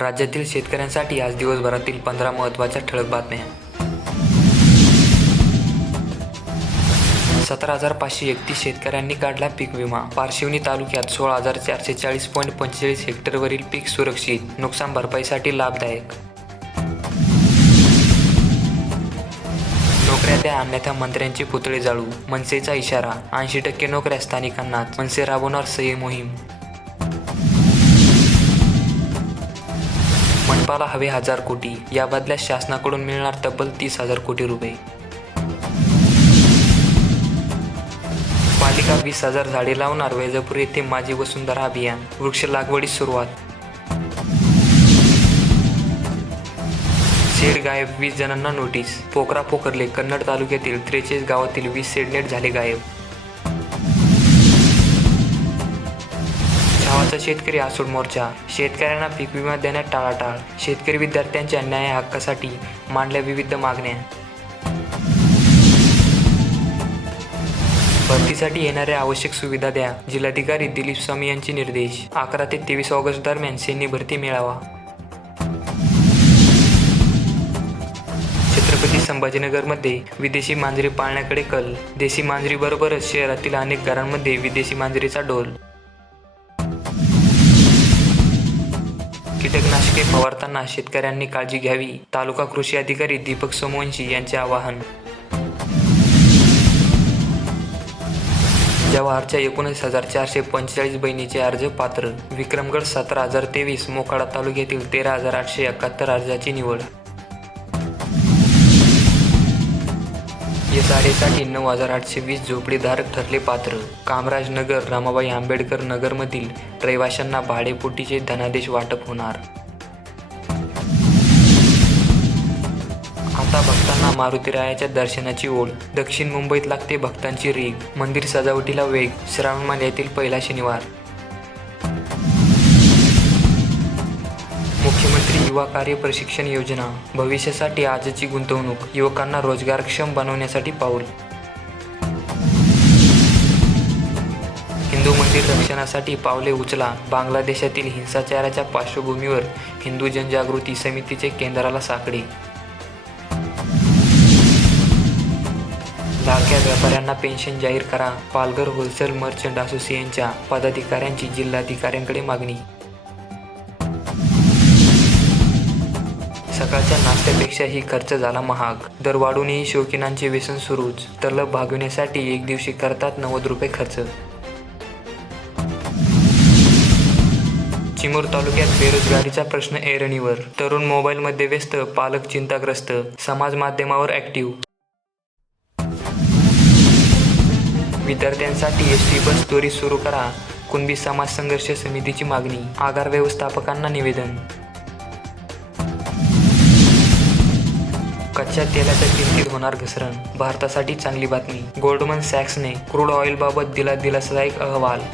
राज्यातील शेतकऱ्यांसाठी आज दिवसभरातील 15 महत्त्वाच्या ठळक बातम्या. 17,531 शेतकऱ्यांनी काढला पीक विमा. पारशिवनी तालुक्यात 16,440.45 हेक्टरवरील पीक सुरक्षित, नुकसान भरपाईसाठी लाभदायक. नोकऱ्या द्या अन्यथा मंत्र्यांचे पुतळे जाळू, मनसेचा इशारा. 80% नोकऱ्या स्थानिकांनाच, मनसे राबवणार सही मोहीम. मनपाला हवे 1,000 कोटी, या बदल्यात शासनाकडून मिळणार तब्बल 30,000 कोटी रुपये. पालिका 20,000 झाडे लावणार. वैजापूर येथे माझी वसुंधरा अभियान, वृक्ष लागवडीस सुरुवात. शेड गायब, 20 जणांना नोटीस. पोखरा पोखरले, कन्नड तालुक्यातील 43 गावातील 20 शेडनेट झाले गायब. छावाचा शेतकरी आसूड मोर्चा, शेतकऱ्यांना पीक विमा देण्यात टाळाटाळ. शेतकरी विद्यार्थ्यांच्या न्याय हक्कासाठी मांडल्या विविध मागण्या. भरतीसाठी येणाऱ्या आवश्यक सुविधा द्या, जिल्हाधिकारी दिलीप स्वामी यांचे निर्देश. 11 ते 23 ऑगस्ट दरम्यान सैन्य भरती मेळावा. छत्रपती संभाजीनगरमध्ये विदेशी मांजरी पाळण्याकडे कल. देशी मांजरीबरोबरच शहरातील अनेक घरांमध्ये विदेशी मांजरीचा डोल. कीटकनाशके फवारताना शेतकऱ्यांनी काळजी घ्यावी, तालुका कृषी अधिकारी दीपक सोमवंशी यांचे आवाहन. जवाहरच्या 19,445 बहिणीचे अर्ज पात्र. विक्रमगड 17,023, मोखाडा तालुक्यातील 13,871 अर्जाची निवड. SRAसाठी 9,820 झोपडीधारक ठरले पात्र. कामराजनगर, रमाबाई आंबेडकर नगरमधील रहिवाशांना भाडेपोटीचे धनादेश वाटप होणार. आता भक्तांना मारुतीरायाच्या दर्शनाची ओढ. दक्षिण मुंबईत लागते भक्तांची रीघ. मंदिर सजावटीला वेग. श्रावण महिन्यातील पहिला शनिवार. मुख्यमंत्री युवा कार्य प्रशिक्षण योजना, भविष्यासाठी आजची गुंतवणूक. युवकांना रोजगारक्षम बनवण्यासाठी पाऊल. हिंदू मंदिर रक्षणासाठी पावले उचला. बांगलादेशातील हिंसाचाराच्या पार्श्वभूमीवर हिंदू जनजागृती समितीचे केंद्राला साकडे. लाडक्या व्यापाऱ्यांना पेन्शन जाहीर करा. पालघर होलसेल मर्चंट असोसिएशनच्या पदाधिकाऱ्यांची जिल्हाधिकाऱ्यांकडे मागणी. सकाळच्या नाश्त्यापेक्षाही खर्च झाला महाग. दर वाढूनही शौकीनांचे व्यसन सुरूच. तलब भागविण्यासाठी एक दिवशी करतात 90 रुपये खर्च. चिमूर तालुक्यात बेरोजगारीचा प्रश्न ऐरणीवर. तरुण मोबाईलमध्ये व्यस्त, पालक चिंताग्रस्त. समाज माध्यमावर ॲक्टिव्ह. विद्यार्थ्यांसाठी एसटी बस त्वरित सुरू करा. कुणबी समाज संघर्ष समितीची मागणी. आगार व्यवस्थापकांना निवेदन. कच्च्या तेलाच्या किमतीत होणार घसरण. भारतासाठी चांगली बातमी. गोल्डमन सॅक्सने क्रूड ऑइलबाबत दिला दिलासादायक अहवाल.